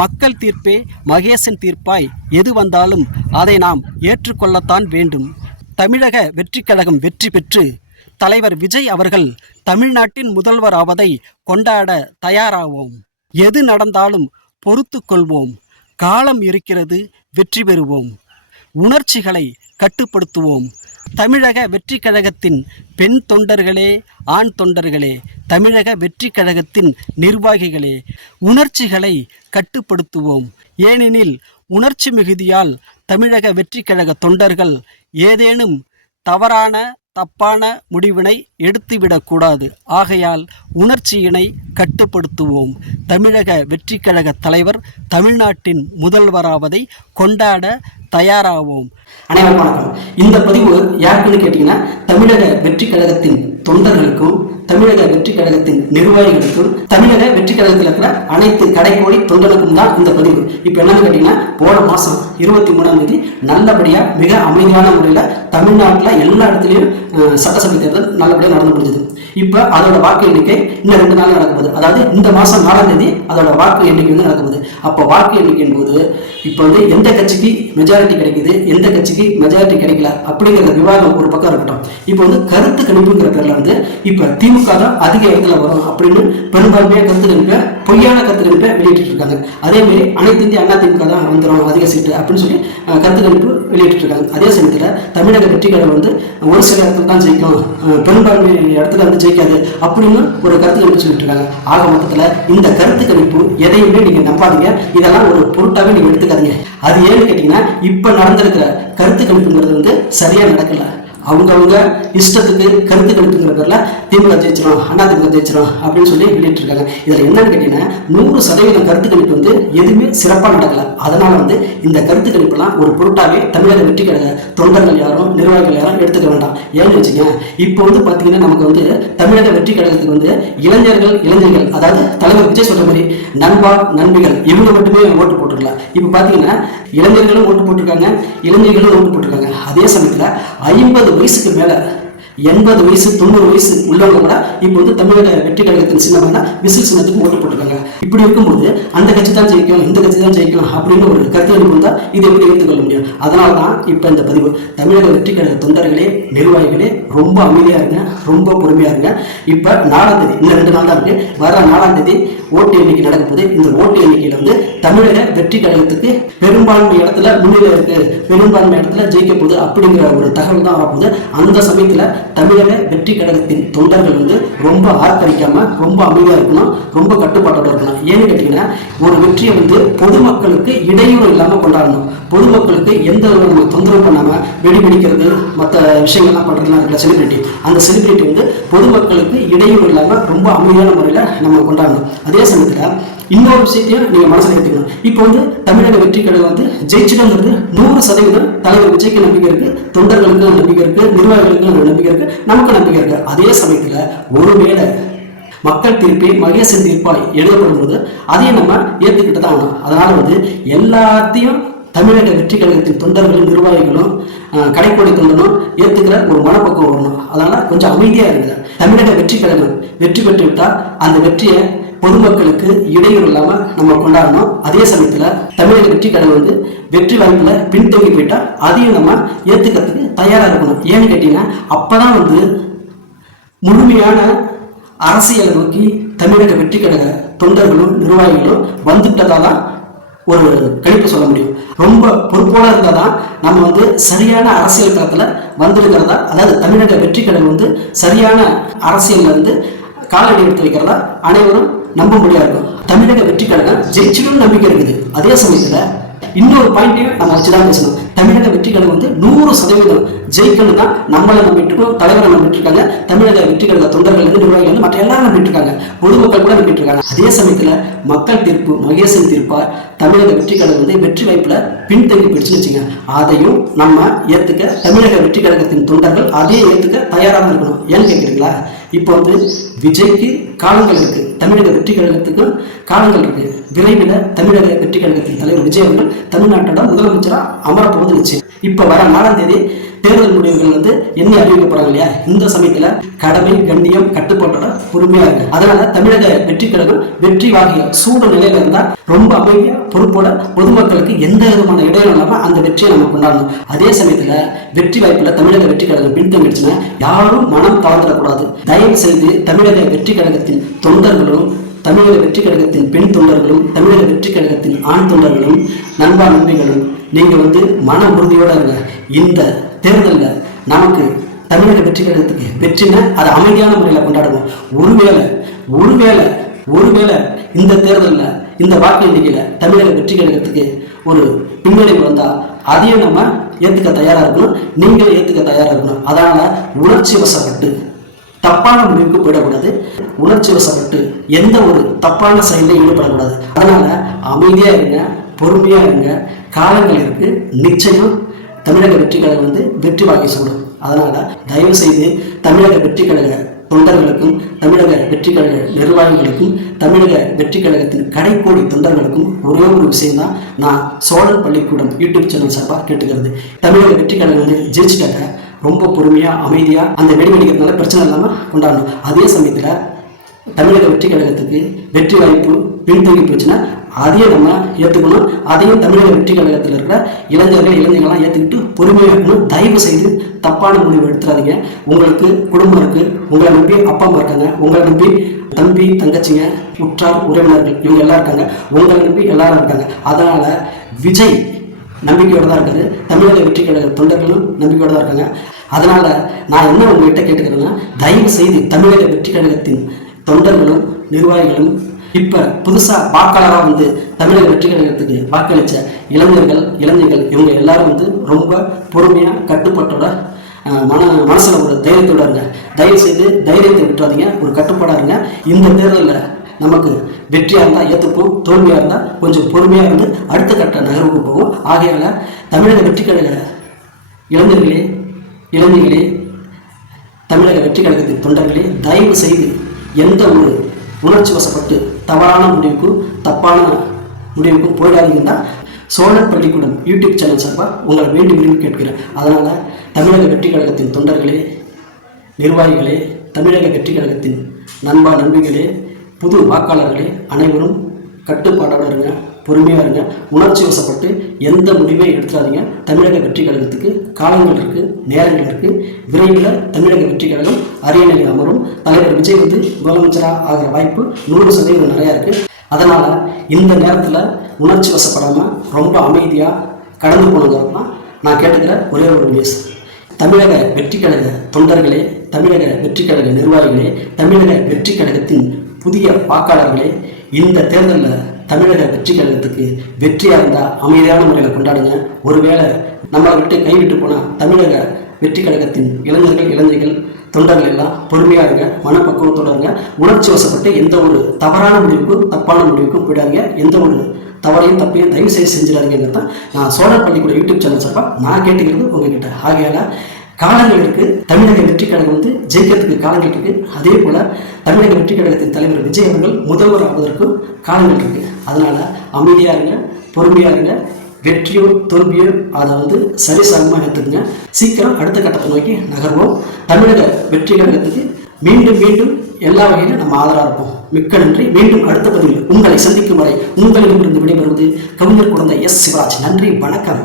மக்கள் தீர்ப்பே மகேசன் தீர்ப்பாய் எது வந்தாலும் அதை நாம் ஏற்றுக்கொள்ளத்தான் வேண்டும். தமிழக வெற்றிக் கழகம் வெற்றி பெற்று தலைவர் விஜய் அவர்கள் தமிழ்நாட்டின் முதல்வர் ஆவதை கொண்டாட தயாராவோம். எது நடந்தாலும் பொறுத்து கொள்வோம். காலம் இருக்கிறது, வெற்றி பெறுவோம். உணர்ச்சிகளை கட்டுப்படுத்துவோம். தமிழக வெற்றி கழகத்தின் பெண் தொண்டர்களே, ஆண் தொண்டர்களே, தமிழக வெற்றி கழகத்தின் நிர்வாகிகளே, உணர்ச்சிகளை கட்டுப்படுத்துவோம். ஏனெனில் உணர்ச்சி மிகுதியால் தமிழக வெற்றி கழக தொண்டர்கள் ஏதேனும் தப்பான முடிவினை எடுத்துவிடக்கூடாது. ஆகையால் உணர்ச்சியினை கட்டுப்படுத்துவோம். தமிழக வெற்றி கழக தலைவர் தமிழ்நாட்டின் முதல்வராவதை கொண்டாட தயாராவோம். அனைவருக்கும் வணக்கம். இந்த பதிவு யாருக்குன்னு கேட்டீங்கன்னா, தமிழக வெற்றி கழகத்தின் தொண்டர்களுக்கும், தமிழக வெற்றி கழகத்தின் நிர்வாகிகளுக்கும், தமிழக வெற்றி கழகத்தில் இருக்கிற அனைத்து கடைக்கோடி தொண்டர்களுக்கும் தான் இந்த பதிவு. இப்போ என்னன்னு கேட்டீங்கன்னா, போன மாதம் 23ஆம் தேதி நல்லபடியாக மிக அமைதியான முறையில் தமிழ்நாட்டில் எல்லா இடத்துலையும் சட்டசபை தேர்தல் நல்லபடியாக நடந்து முடிஞ்சது. இப்போ அதோட வாக்கு எண்ணிக்கை இன்னும் 2 நாள் நடக்குது. அதாவது இந்த மாதம் 4ஆம் தேதி அதோட வாக்கு எண்ணிக்கை வந்து நடக்குது. அப்போ வாக்கு எண்ணிக்கையின் போது இப்போ வந்து எந்த கட்சிக்கு மெஜாரிட்டி கிடைக்குது, எந்த கட்சிக்கு மெஜாரிட்டி கிடைக்கல அப்படிங்கிற விவாதம் ஒரு பக்கம் இருக்கட்டும். இப்போ வந்து கருத்து கணிப்புங்கிற பேர்ல வந்து இப்போ திமுக தான் அதிக இடத்துல வரும் அப்படின்னு பெரும்பான்மையாக கருத்து கணிப்பை, பொய்யான கருத்து கணிப்பை வெளியிட்டு இருக்காங்க. அதே மாதிரி அனைத்து இந்திய அண்ணா திமுக தான் வந்துடும் அதிக சீட்டு அப்படின்னு சொல்லி கருத்து கணிப்பு வெளியிட்டு இருக்காங்க. அதே சமயத்தில் தமிழக வெற்றி கழகம் வந்து ஒரு சில இடத்துல தான் ஜெயிக்கும், பெரும்பான்மை இடத்துல வந்து ஜெயிக்காது அப்படின்னு ஒரு கருத்து கணிப்பு சொல்லிட்டு இருக்காங்க. ஆக மொத்தத்தில் இந்த கருத்து கணிப்பு எதையுமே நீங்க நம்பாதீங்க. இதெல்லாம் ஒரு பொருட்டாவே நீங்க எடுத்துக்காதீங்க. அது ஏன்னு கேட்டீங்கன்னா, இப்ப நடந்திருக்கிற கருத்து கணிப்புங்கிறது வந்து சரியா நடக்கல. அவங்க இஷ்டத்துக்கு கருத்து கணிப்புங்கிற பேர்ல திமுக ஜெயிச்சிடும், அண்ணா திமுக ஜெயிச்சிடும் அப்படின்னு சொல்லி வெளியிட்டு இருக்காங்க. இதுல என்னன்னு கேட்டீங்கன்னா, 100% கருத்து கணிப்பு வந்து எதுவுமே சிறப்பா நடக்கல. அதனால வந்து இந்த கருத்து கணிப்புலாம் ஒரு பொருட்டாவே தமிழக வெற்றி கழக தொண்டர்கள் யாரும், நிர்வாகிகள் யாரும் எடுத்துக்க வேண்டாம். ஏன்னு வச்சுங்க, இப்போ வந்து பாத்தீங்கன்னா நமக்கு வந்து தமிழக வெற்றி கழகத்துக்கு வந்து இளைஞர்கள் அதாவது தலைவர் விஜய் சொல்ற மாதிரி நண்பா நண்பிகள் இவங்க மட்டுமே ஓட்டு போட்டுருக்கலாம். இப்போ பாத்தீங்கன்னா இளைஞர்களும் ஓட்டு போட்டிருக்காங்க, இளைஞர்களும் ஓட்டு போட்டிருக்காங்க. அதே சமயத்துல 50 வயசுக்கு மேல 80 வயசு 90 வயசு உள்ளவங்க கூட இப்போ வந்து தமிழக வெற்றி கழகத்தின் சின்னமான விசில் சின்னத்துக்கு ஓட்டு போட்டிருக்காங்க. இப்படி இருக்கும்போது அந்த கட்சி தான் ஜெயிக்கும், இந்த கட்சி தான் ஜெயிக்கும் அப்படின்னு ஒரு கருத்து கணிப்பு தான் இதை எப்படி ஏற்றுக்கொள்ள முடியும்? அதனால தான் இப்போ இந்த பதிவு. தமிழக வெற்றி கழக தொண்டர்களே, நிர்வாகிகளே ரொம்ப அமைதியா இருங்க, ரொம்ப பொறுமையா இருங்க. இப்போ 4ஆம் தேதி, இன்னும் 2 நாள் தான் இருக்கு, வர 4ஆம் தேதி ஓட்டு எண்ணிக்கை நடக்க போது. இந்த ஓட்டு எண்ணிக்கையில வந்து தமிழக வெற்றி கழகத்துக்கு பெரும்பான்மை இடத்துல முன்னிலை இருக்கு, பெரும்பான்மை இடத்துல ஜெயிக்க போகுது அப்படிங்கிற ஒரு தகவல் தான் வரப்போகுது. அந்த சமயத்துல தமிழக வெற்றி கழகத்தின் தொண்டர்கள் வந்து ரொம்ப ஆர்ப்பரிக்காம ரொம்ப அமைதியா இருக்கணும், ரொம்ப கட்டுப்பாட்டோட இருக்கணும். ஏன்னு கேட்டீங்கன்னா, ஒரு வெற்றியை வந்து பொதுமக்களுக்கு இடையூறு இல்லாம கொண்டாடணும். பொதுமக்களுக்கு எந்த ஒரு தொந்தரவு பண்ணாம வெடி வெடிக்கிறது மற்ற விஷயங்கள்லாம் பண்றதுலாம் இருக்குல்ல செலிபிரிட்டி, அந்த செலிபிரிட்டி வந்து பொதுமக்களுக்கு இடையூறு இல்லாம ரொம்ப அமைதியான முறையில நம்ம கொண்டாடணும். அதே சமயத்துல இன்னொரு விஷயத்தையும் நீங்க மனசுல எடுத்துக்கணும். இப்போ வந்து தமிழக வெற்றி கழகம் வந்து ஜெயிச்சிடுங்கிறது 100% தலைவர் விஜய்க்கு நம்பிக்கை இருக்கு, தொண்டர்களுக்கு நம்பிக்கை இருக்கு, நிர்வாகிகளுக்கு நம்பிக்கை இருக்கு, நமக்கு நம்பிக்கை இருக்கு. அதே சமயத்துல ஒருவேளை மக்கள் தீர்ப்பே மகேசன் தீர்ப்பாய் எழுதப்படும் போது அதையும் நம்ம ஏற்றுக்கிட்டு தான் ஆகணும். அதனால வந்து எல்லாத்தையும் தமிழக வெற்றி கழகத்தின் தொண்டர்களும் நிர்வாகிகளும் கடைக்கோடி தொண்டனும் ஏற்றுக்கிற ஒரு மனப்பக்குவம் வரணும். அதனால கொஞ்சம் அமைதியா இருக்குது. தமிழக வெற்றி கழகம் வெற்றி பெற்று விட்டால் அந்த வெற்றியை பொதுமக்களுக்கு இடையூறு இல்லாம நம்ம கொண்டாடணும். அதே சமயத்துல தமிழக வெற்றி கழகம் வந்து வெற்றி வாய்ப்புல பின்தங்கி போயிட்டா அதையும் நம்ம ஏத்துக்கிறதுக்கு தயாரா இருக்கணும். ஏன்னு கேட்டீங்கன்னா, அப்பதான் வந்து முழுமையான அரசியலை நோக்கி தமிழக வெற்றி கழக தொண்டர்களும் நிர்வாகிகளும் வந்துட்டதா தான் ஒரு கணிப்பு சொல்ல முடியும். ரொம்ப பொறுப்போட இருந்தாதான் நம்ம வந்து சரியான அரசியல் களத்துல வந்திருக்கிறதா, அதாவது தமிழக வெற்றி கழகம் வந்து சரியான அரசியல்ல இருந்து காலடி எடுத்து வைக்கிறதா அனைவரும் நம்ப முடியாது இருக்கும். தமிழக வெற்றி கழகம் ஜெயிச்சிடும் நம்பிக்கை இருக்குது. அதே சமயத்துல இன்னொரு பாயிண்டையும் நம்ம வச்சுதான் பேசணும். தமிழக வெற்றி கழகம் வந்து 100% ஜெயிக்கணும் தான் நம்மளை நம்பிட்டு இருக்கோம், தலைவரை நம்பிட்டு இருக்காங்க, தமிழக வெற்றி கழக தொண்டர்கள் வந்து நிர்வாகிகள் வந்து மற்ற எல்லாரும் நம்பிட்டு இருக்காங்க, பொதுமக்கள் கூட நம்பிட்டு இருக்காங்க. அதே சமயத்துல மக்கள் தீர்ப்பு மகேசன் தீர்ப்பா தமிழக வெற்றி கழகம் வந்து வெற்றி வாய்ப்புல பின்தங்கி போயிடுச்சுன்னு வச்சுங்க, அதையும் நம்ம ஏத்துக்க தமிழக வெற்றி கழகத்தின் தொண்டர்கள் அதையும் ஏத்துக்க தயாராக இருக்கணும். ஏன்னு கேட்குறீங்களா, இப்போ வந்து விஜய்க்கு காலங்கள் இருக்கு, தமிழக வெற்றி கழகத்துக்கும் காலங்கள் இருக்கு. விரைவில் தமிழக வெற்றி கழகத்தின் தலைவர் விஜய் அவர்கள் தமிழ்நாட்டோட முதலமைச்சரா அமரப்போவது நிச்சயம். இப்ப வர 4ஆம் தேதி தேர்தல் முடிவுகள் வந்து என்ன அறிவிக்க போறாங்க இல்லையா, இந்த சமயத்துல கடமை கண்ணியம் கட்டுப்பாட்டோட பொறுமையா இருக்கு. அதனால தமிழக வெற்றி கழகம் வெற்றி வாகிய சூடு நிலையில இருந்தா ரொம்ப அமைதியா பொறுப்போட பொதுமக்களுக்கு எந்த விதமான இடையிலும் இல்லாம அந்த வெற்றியை நம்ம கொண்டாடணும். அதே சமயத்துல வெற்றி வாய்ப்புல தமிழக வெற்றி கழகம் பின்தங்கிடுச்சுன்னா யாரும் மனம் தளர்ந்துடக்கூடாது. தயவு செய்து தமிழக வெற்றி கழகத்தின் தொண்டர்களும், தமிழக வெற்றி கழகத்தின் பெண் தொண்டர்களும், தமிழக வெற்றி கழகத்தின் ஆண் தொண்டர்களும், நண்பா நண்பிகளும் நீங்க வந்து மன உறுதியோட இருங்க. இந்த தேர்தலில் நமக்கு தமிழக வெற்றி கழகத்துக்கு வெற்றினா அதை அமைதியான முறையில் கொண்டாடுவோம். ஒருவேளை இந்த தேர்தலில் இந்த வாக்கு எண்ணிக்கையில் தமிழக வெற்றி கழகத்துக்கு ஒரு பின்னடைவு வந்தா அதையும் நம்ம ஏற்றுக்க தயாரா இருக்கணும், நீங்களும் ஏற்றுக்க தயாரா இருக்கணும். அதனால உணர்ச்சி வசப்பட்டு தப்பான முடிவுக்கு போயிடக்கூடாது, உணர்ச்சி வசப்பட்டு எந்த ஒரு தப்பான செயலில் ஈடுபடக்கூடாது. அதனால அமைதியா இருங்க, பொறுமையா இருங்க. காலங்கள் இருக்கு, நிச்சயம் தமிழக வெற்றி கழகம் வந்து வெற்றி வாகை சூடும். அதனால தயவு செய்து தமிழக வெற்றி கழக தொண்டர்களுக்கும், தமிழக வெற்றி கழக நிர்வாகிகளுக்கும், தமிழக வெற்றி கழகத்தின் கடைக்கோடி தொண்டர்களுக்கும் ஒரே ஒரு விஷயம்தான் நான் சோழர் பள்ளிக்கூடம் யூடியூப் சேனல் சார்பாக கேட்டுக்கிறது. தமிழக வெற்றி கழகம் வந்து ஜெயிச்சுட்டாங்க, ரொம்ப பொறுமையா அமைதியா அந்த வெடி வெடிக்கிறதுனால பிரச்சனை இல்லாம கொண்டாடணும். அதே சமயத்துல தமிழக வெற்றி கழகத்துக்கு வெற்றி வாய்ப்பு பின்தங்கி போச்சுன்னா அதையும் நம்ம ஏற்றுக்கணும். அதையும் தமிழக வெற்றி கழகத்தில் இருக்கிற இளைஞர்கள்லாம் ஏற்றுக்கிட்டு பொறுமையாக இருக்கணும். தயவு செய்து தப்பான முடிவு எடுத்துறாதீங்க. உங்களுக்கு குடும்பம் இருக்கு, உங்களை நம்பி அப்பா அம்மா இருக்காங்க, உங்களை நம்பி தம்பி தங்கச்சிங்க உற்றார் உறவினர்கள் இவங்க எல்லாம் இருக்காங்க, உங்களை நம்பி எல்லாரும் இருக்காங்க. அதனால விஜய் நம்பிக்கையோட தான் இருக்காரு, தமிழக வெற்றி கழக தொண்டர்களும் நம்பிக்கையோட தான் இருக்காங்க. அதனால நான் என்ன உங்ககிட்ட கேட்டுக்கிறேன்னா, தயவு செய்து தமிழக வெற்றி கழகத்தின் தொண்டர்களும் நிர்வாகிகளும் இப்ப புதுசா வாக்காளராக வந்து தமிழக வெற்றி கழகத்துக்கு வாக்களிச்ச இளைஞர்கள் இவங்க எல்லாரும் வந்து ரொம்ப பொறுமையா கட்டுப்பாட்டோட மனசுல ஒரு தைரியத்தோட இருங்க. தயவு செய்து தைரியத்தை விட்டுறாதீங்க, ஒரு கட்டுப்பாடா இருங்க. இந்த தேர்தலில் நமக்கு வெற்றியா இருந்தா ஏற்றுப்போம், தோல்வியா இருந்தா கொஞ்சம் பொறுமையா இருந்து அடுத்த கட்ட நகர்வுக்கு போகும். ஆகையால தமிழக வெற்றி கழக இளைஞர்களே தமிழக வெற்றி கழகத்தின் தொண்டர்களே, தயவு செய்து எந்த ஒரு உணர்ச்சி வசப்பட்டு தவறான முடிவுக்கும் தப்பான முடிவுக்கும் போயிடாதீங்கன்னா சோழர் பள்ளிக்கூடம் யூடியூப் சேனல் சார்பாக உங்களை விரும்பி கேட்கிறேன். அதனால தமிழக வெற்றி கழகத்தின் தொண்டர்களே, நிர்வாகிகளே, தமிழக வெற்றி கழகத்தின் நண்பா நண்பிகளே, புது வாக்காளர்களே, அனைவரும் கட்டுப்பாடோட இருங்க, பொறுமையாக இருங்க. உணர்ச்சி வசப்பட்டு எந்த முடிவை எடுத்துடாதீங்க. தமிழக வெற்றி கழகத்துக்கு காலங்கள் இருக்கு, நேரங்கள் இருக்கு. விரைவில் தமிழக வெற்றி கழகம் அரிய நிலை அமரும். தலைவர் விஜய் வந்து முதலமைச்சராக ஆகிற வாய்ப்பு 100% நிறையா இருக்கு. அதனால இந்த நேரத்தில் உணர்ச்சி வசப்படாமல் ரொம்ப அமைதியாக கடந்து போனது தான் நான் கேட்டுக்கிற ஒரே ஒரு நியூஸ். தமிழக வெற்றி கழக தொண்டர்களே, தமிழக வெற்றி கழக நிர்வாகிகளே, தமிழக வெற்றி கழகத்தின் புதிய வாக்காளர்களே, இந்த தேர்தலில் தமிழக வெற்றி கழகத்துக்கு வெற்றியாக இருந்தால் அமைதியான முறையில் கொண்டாடுங்க. ஒருவேளை நம்மளை விட்டு கைவிட்டு போனால் தமிழக வெற்றி கழகத்தின் இளைஞர்கள் தொண்டர்கள் எல்லாம் பொறுமையாக இருங்க, மனப்பக்குவத்தோடு இருங்க. உணர்ச்சி வசப்பட்டு எந்த ஒரு தவறான முடிவுக்கும் தப்பான முடிவுக்கும் போயிடாதீங்க. எந்த ஒரு தவறையும் தப்பையும் தயவு செய்து செஞ்சிடாதீங்க தான் நான் சோழர் பள்ளிக்கூட யூடியூப் சேனல் சார்பாக நான் கேட்டுக்கிறது உங்ககிட்ட. ஆகையால காலங்கள் இருக்கு, தமிழக வெற்றி கழகம் வந்து ஜெயிக்கிறதுக்கு காலங்கள் இருக்கு. அதே போல தமிழக வெற்றி கழகத்தின் தலைவர் விஜய் அவர்கள் முதல்வர் ஆவதற்கும் காலங்கள் இருக்கு. அதனால அமைதியா இருங்க, பொறுமையா இருங்க. வெற்றியோ தோல்வியோ அதை வந்து சரிசமமாக எடுத்துக்கங்க. சீக்கிரம் அடுத்த கட்டத்தை நோக்கி நகர்வோம். தமிழக வெற்றி கழகத்துக்கு மீண்டும் எல்லா வகையிலும் நம்ம ஆதரவாக இருப்போம். மிக்க நன்றி. மீண்டும் அடுத்த பதிவில் உங்களை சந்திக்கும் வரை உங்களிடமிருந்து விடைபெறுவது கவிஞர் குழந்தை எஸ். சிவராஜ். நன்றி, வணக்கம்.